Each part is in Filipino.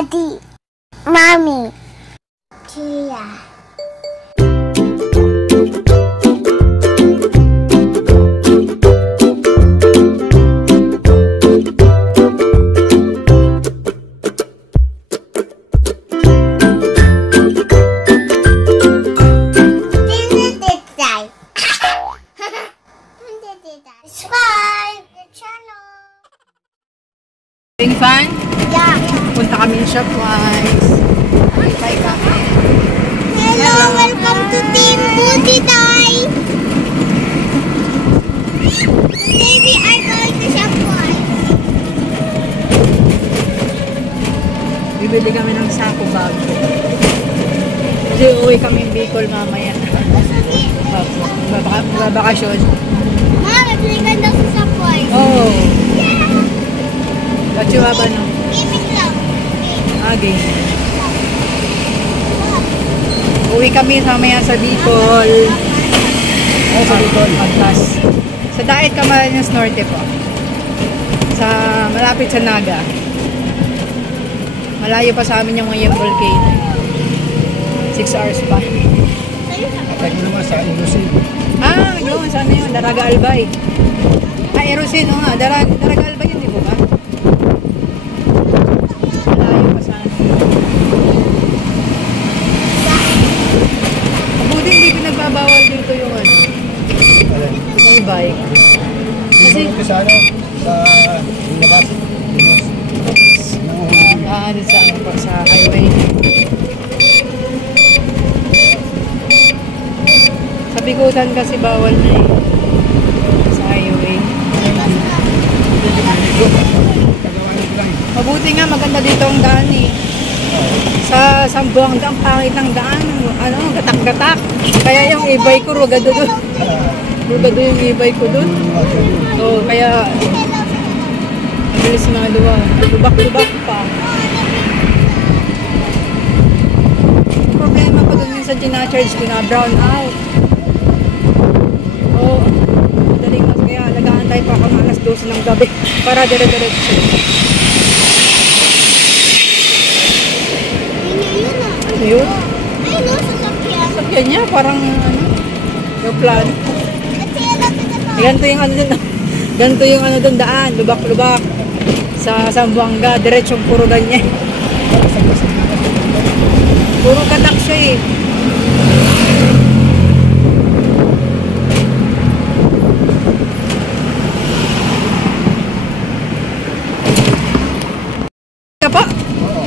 Daddy, Mommy, Tia. Subscribe the channel. Having fun? Yeah. Punta kami ng Shopwise. Bye kami. Hello, welcome to Team Booty Toy. Today we are going to Shopwise. Bibili kami ng sako bag. Kasi uuwi kami ng Bicol mamaya. Magbabakasyon. Mom, bibili ka daw sa Shopwise. Oh. Yeah. What you have ano? Gaming lang. Okay. Uwi kami mamaya sa Bicol. Sa Bicol. Pagpas. Sa Daet Camarines Norte po. Sa malapit sa Naga. Malayo pa sa amin yung ngayon volcano. 6 hours pa. Kahit mo naman sa Ilusin. Ah, yun. Saan na yun? Daraga Albay. Ah, Erosin. Oo nga. Daraga Albay yun, di ba ba? Malayo pa sa amin. Mabuti hindi pinagbabawal dito yung ano. Yung e-bike. Kasi sa ano, sa labas. Dito sa ano po, sa highway. Sa Bikutan kasi bawal na eh. Sa highway. Mabuti nga, maganda dito ang daan eh. Sa Sambuanga, ang pangit ng daan. Ano, gatak-gatak. Kaya yung e-bike ko, rugado doon. Rugado yung e-bike ko doon. Oo, kaya mabilis mga luwa. Lubak-lubak pa. Problema pa doon sa ginacharge ko na brown out. Oo. Madaling mas kaya alagaan tayo pa kung alas 12 ng gabi para dire-diretso. Ano yun? Ay, no, sasakyan. Sakyan niya parang ano, yung plan. Kasi alam ko na. Ganito yung ano doon. Ganito yung ano doon daan. Lubak-lubak. Sa Zamboanga. Diretsong puro ganyan. Puro katak siya eh. Ka po? Oo.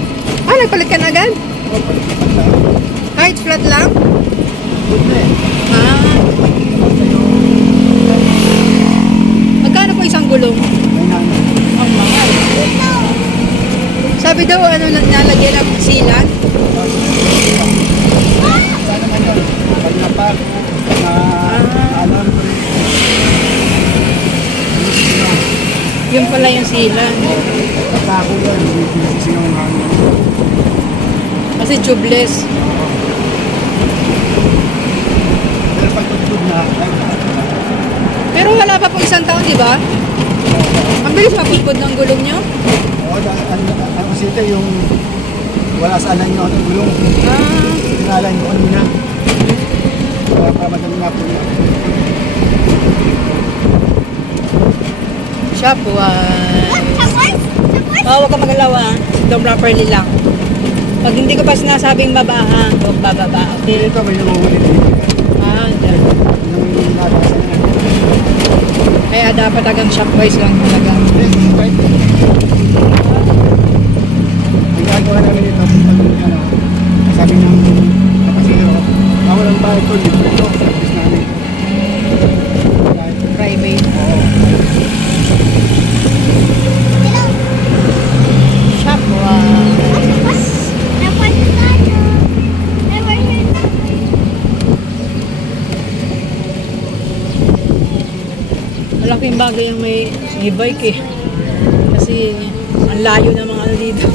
Ah, nagpalit ka na agad? Oo, palikipan lang. Kahit flat lang? Good na eh. Ah. Magkano po isang gulong? May namin. Ang mahal. Sabi daw, ano, nalagyan ng silan? Saan naman yun? Pag napag, na alon, Yung pala yung silan. pagkako yun, hindi sinong hangin. Kasi tubeless. Pero pag tutulog na, Pero wala pa po isang taon, di ba? Ang bilis mapipod ng gulong nyo. oo, ang kasita yung wala sa alan nyo, ang gulong. Ah, Tinalan nyo kanina. Para madami nga po niya. Shopwise. Shopwise? Oh, huwag ka magalawa. Don't properly lang. Pag hindi ko pa sinasabing baba ha, huwag bababa. Okay? Dito may nanguhuli dito. Ah, dyan. Yung nalasan niya. Kaya dapat agang Shopwise lang talaga. Right. Ang gagawa namin ito, ano, sabi ng kapasero, bawal ang bahay ko, dito ito, service namin. Private. Shopwise. Malaking bagay yung may e-bike eh. Kasi ang layo ng mga ano dito.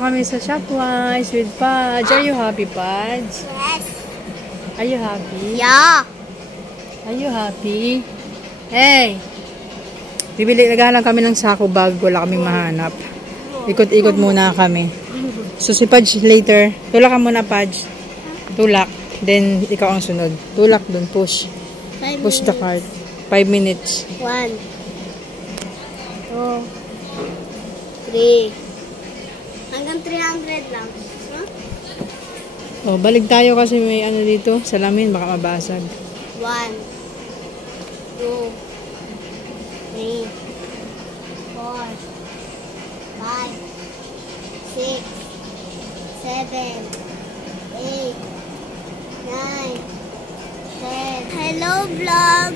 kami sa Shopwise with Pudge. Are you happy, Pudge? Yes. Are you happy? Yeah. Are you happy? Hey! Naghahanap kami ng sako bag. Wala kaming mahanap. Ikot-ikot muna kami. So si Pudge later. Tulak ka muna, Pudge. Tulak. Then, ikaw ang sunod. Tulak dun. Push. Push the cart. 5 minutes. 1, 2, 3. Hanggang 300 lang. Huh? Oh, balik tayo kasi may ano dito. Salamin. Baka mabasag. 1, 2, 3, 4, 5, 6, 7, 8, 9, 10. Hello vlog!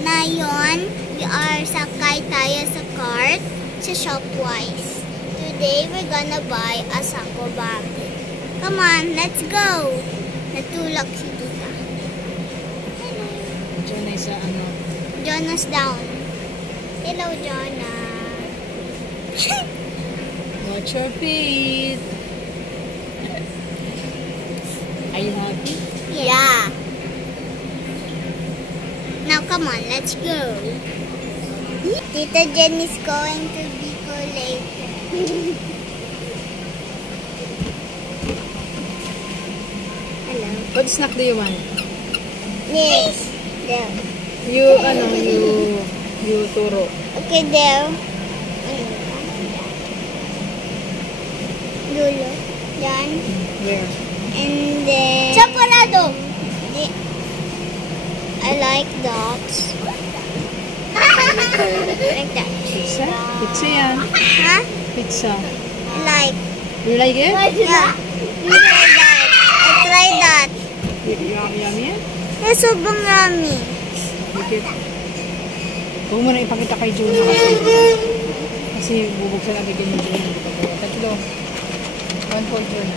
Ngayon, we are sakay tayo sa cart sa Shopwise. Today, we're gonna buy a sako bag. Come on, let's go! Natulak si Tita. Hello. Diyan ay sa ano. Jonas down. Hello, Jonah. Watch your feet. Are you happy? Yeah. Now, come on, let's go. Tita Jen is going to be later. Hello. What snack do you want? Yes. There. You turo. Okay, there. Dulo. Yan. Where? And then... Chocolado! I like that. Like that. Pizza? Pizza yan. Huh? Pizza. I like. You like it? Yeah. You try that. I try that. Yummy yan? Eh, sobrang yummy. Bakit? Huwag mo na ipakita kay Juna kasi bubuksan ang bigyan ni Juna. Tatlo. 1 for Juna.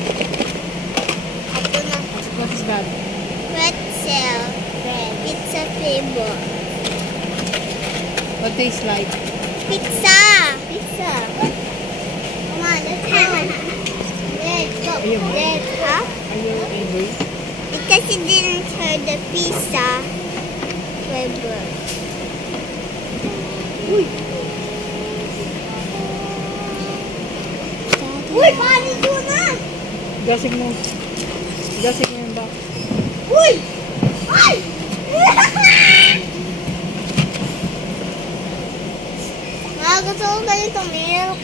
Ito na. What is that? Pretzel. Pizza flavor. What tastes like? Pizza. Pizza. Come on, let's go. Let's go. Let's go. Are you angry? Because you didn't hear the pizza flavor. Uy, paano doon na? Gasig mo. Gasig mo yung back. Uy! Ay! Gusto ko ganito milk.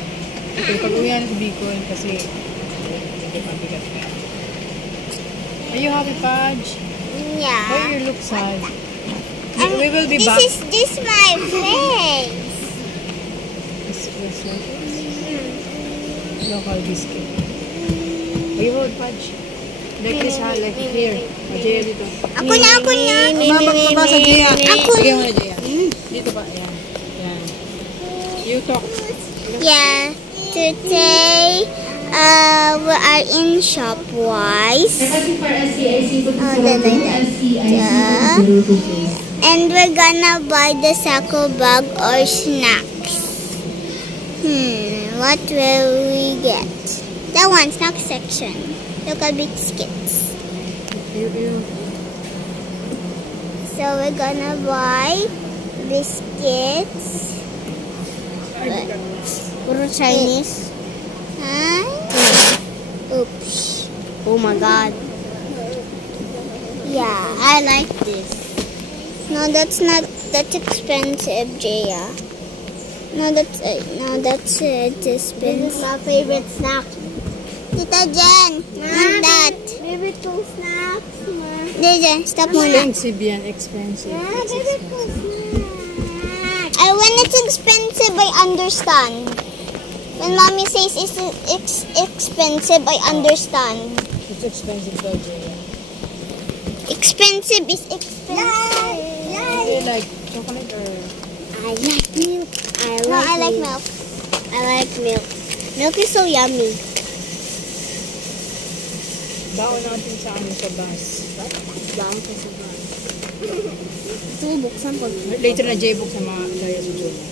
Okay, pag-uwihan sa Bicol kasi medyo mabigat ka. Are you happy, Pudge? Yeah. Why you look sad? We will be back. This is my face. This local biscuit. Are you hold, Pudge? Like this, ha? Like here. Jaya dito. Ako na, ako na. Mama sa Jaya. Ako Sige na. mo na, Jaya. Dito ba? Ayan. Ayan. You talk. Yeah. Today, we are in Shopwise. Yeah. And we're gonna buy the sako bag or snacks. What will we get? That one, snack section. Look at biscuits. So we're gonna buy biscuits. Puro Chinese. Huh? Oops. Oh my god. Yeah, I like this. No, that's not. That's expensive, Jaya. No, that's expensive. This is my favorite snack. Tita Jen, want that? Maybe 2 snacks. Jen, stop muna. Expensive yan. Expensive. Maybe 2 snacks. When it's expensive, I understand. When mommy says it's expensive, I understand. It's expensive though, Jaya. Expensive is expensive. Do you like chocolate or... I like milk. I like milk. I like milk. Milk is so yummy. Baon natin sa ano sa bus. Baon ko sa bus. Ito, buksan ko. Later na J-book sa mga Jaya sa Juna.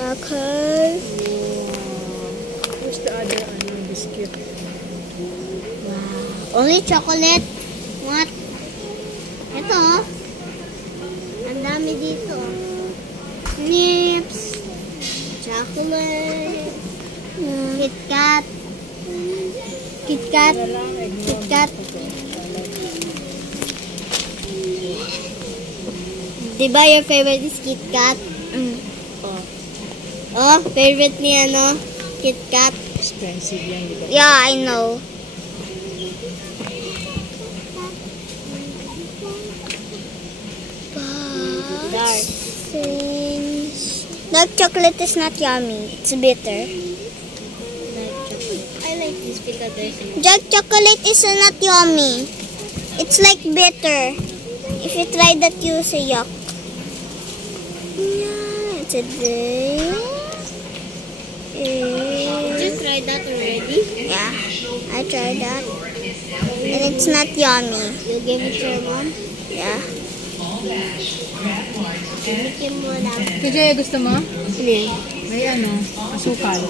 Okay. It's cute. Wow. Only chocolate. What? Ito, oh. Ang dami dito. Nips. Chocolate. KitKat. KitKat. KitKat. Diba your favorite is KitKat? Oh, favorite niya, no? KitKat. Expensive yan, di ba? Yeah, I know. Dark. Dark chocolate is not yummy. It's bitter. I like this because there's dark chocolate is not yummy. It's like bitter. If you try that, you say yuck. Yeah, it's a day. Did you try that already? Yeah, I tried that. And it's not yummy. You give it to your mom? Yeah. Bikin mo lang. Kaya gusto mo? Hindi. May ano, asukal.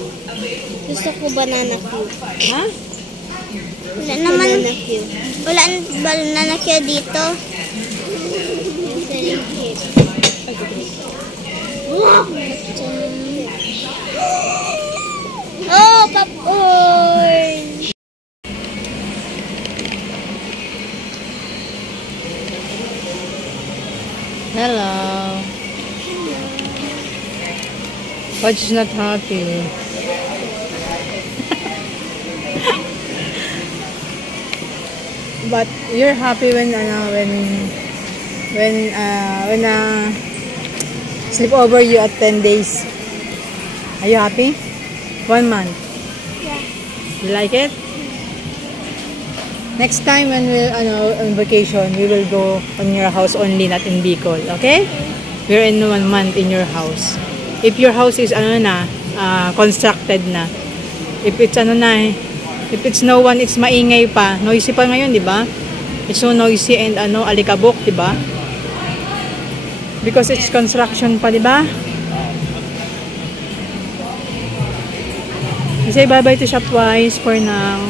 Gusto ko banana cube. Ha? Wala naman. Banana cube. Wala banana cube dito. Oh, popcorn! Hello. But she's not happy. But you're happy when sleep over you at 10 days. Are you happy? 1 month. Yeah. You like it? Next time when we're on vacation, we will go on your house only, not in Bicol. Okay? We're in 1 month in your house. If your house is constructed na. If it's if it's no one, it's maingay pa. Noisy pa ngayon, di ba? It's so noisy and alikabok, di ba? Because it's construction pa, di ba? Say bye-bye to Shopwise for now.